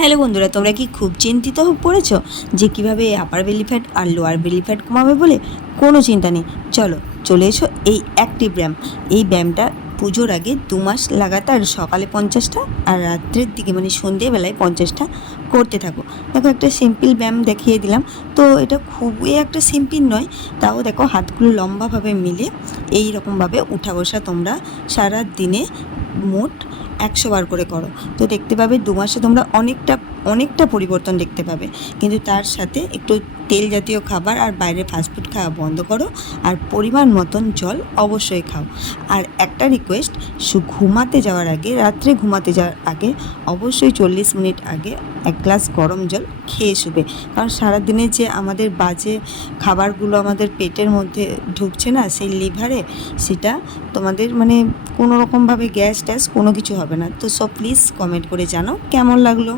Hello বন্ধুরা, তোমরা কি খুব চিন্তিত পড়েছো যে কীভাবে আপার বেলি ফ্যাট আর লোয়ার বেলি ফ্যাট কমাবে বলে? কোনো চিন্তা নেই। চলো, চলে এসো এই অ্যাক্টিভ ব্যায়াম। এই ব্যায়ামটা পুজোর আগে দু মাস লাগাতার সকালে পঞ্চাশটা আর রাত্রের দিকে মানে সন্ধেবেলায় পঞ্চাশটা করতে থাকো। দেখো, একটা সিম্পল ব্যায়াম দেখিয়ে দিলাম। তো এটা খুবই একটা সিম্পল নয়, তাও দেখো হাতগুলো লম্বাভাবে মিলে এই রকমভাবে উঠা বসা তোমরা সারা দিনে মোট একশো বার করে করো। তো দেখতে পাবে দু মাসে তোমরা অনেকটা অনেকটা পরিবর্তন দেখতে পাবে। কিন্তু তার সাথে একটু তেল জাতীয় খাবার আর বাইরে ফাস্টফুড খাওয়া বন্ধ করো আর পরিমাণ মতন জল অবশ্যই খাও। আর একটা রিকোয়েস্ট ঘুমাতে যাওয়ার আগে, রাত্রে ঘুমাতে যাওয়ার আগে অবশ্যই চল্লিশ মিনিট আগে এক গ্লাস গরম জল খেয়ে শুবে। কারণ সারাদিনে যে আমাদের বাজে খাবারগুলো আমাদের পেটের মধ্যে ঢুকছে না, সেই লিভারে সেটা তোমাদের মানে কোনো রকমভাবে গ্যাস ট্যাস কোনো কিছু হবে না। তো সব প্লিজ কমেন্ট করে জানো কেমন লাগল?